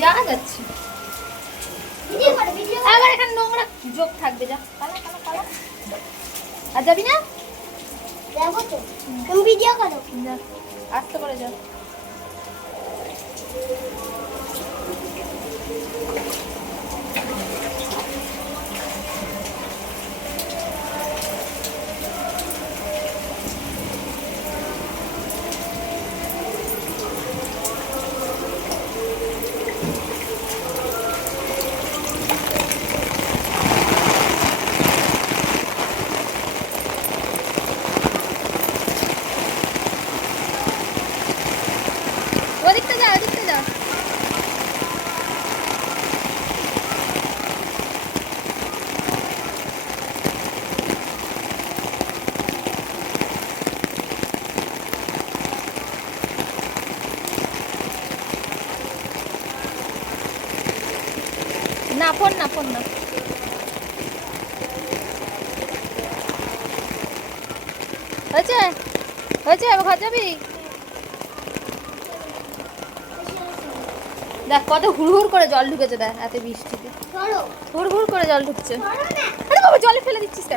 যা যাচ্ছি আবার এখানে নোংরা যোগ থাকবে, যা পালা পালা পালা। আর যাবি না? যাবো তো, তুমি ভিডিও করো। যা আস্তে করে যা। ওদিকটা যা, ওদিকটা যা। না ফোন না, ফোন না। হয়েছে হয়েছে, ঘর যাবি? দেখ কত হুড় করে জল ঢুকেছে, দেখ এত বৃষ্টিতে হুড় করে জল ঢুকছে। আরে বাবা, জলে ফেলে দিচ্ছিস কেন?